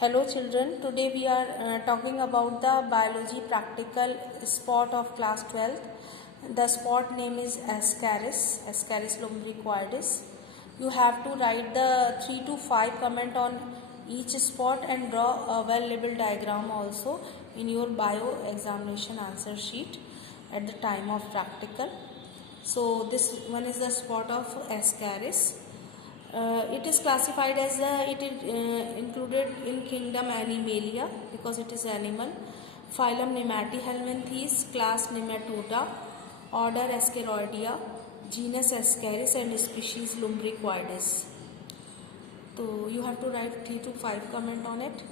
Hello children, today we are talking about the biology practical spot of class 12th. The spot name is Ascaris lumbricoides. You have to write the 3 to 5 comment on each spot and draw a well-labeled diagram also in your bio examination answer sheet at the time of practical. So this one is the spot of Ascaris. It is classified as included in kingdom Animalia because it is animal. Phylum Nematihelminthes, class Nematoda, order Ascaroidea, genus Ascaris and species Lumbricoides. So you have to write 3 to 5 comment on it.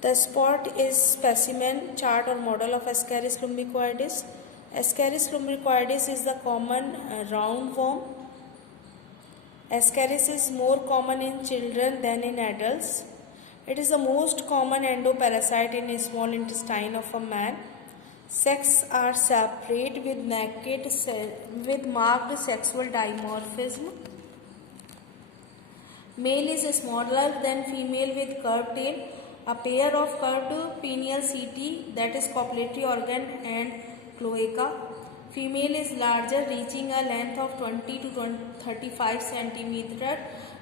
The spot is specimen, chart or model of Ascaris lumbricoides. Ascaris lumbricoides is the common roundworm. Ascaris is more common in children than in adults. It is the most common endoparasite in the small intestine of a man. Sexes are separate with marked sexual dimorphism. Male is smaller than female with curved tail. A pair of curved pineal setae, that is copulatory organ and cloaca. Female is larger, reaching a length of 20 to 35 cm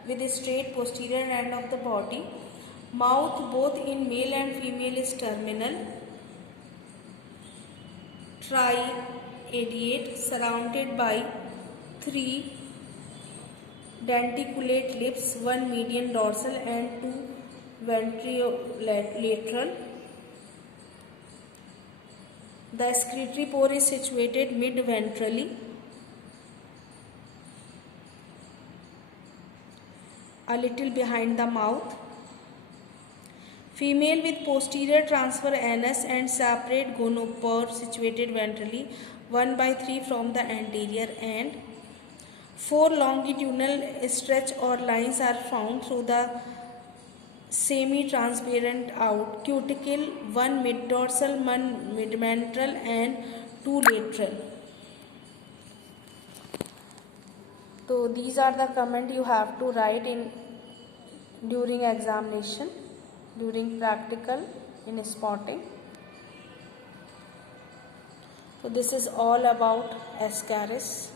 with a straight posterior end of the body. Mouth both in male and female is terminal. Triadiate, surrounded by 3 denticulate lips, 1 median dorsal and 2 ventrolateral. The excretory pore is situated mid-ventrally. A little behind the mouth. Female with posterior transfer anus and separate gonopore situated ventrally, 1/3 from the anterior end. 4 longitudinal stretch or lines are found through the semi-transparent out cuticle, 1 mid-dorsal, 1 mid-ventral and 2 lateral. So these are the comment you have to write during examination, during practical in spotting. So this is all about Ascaris.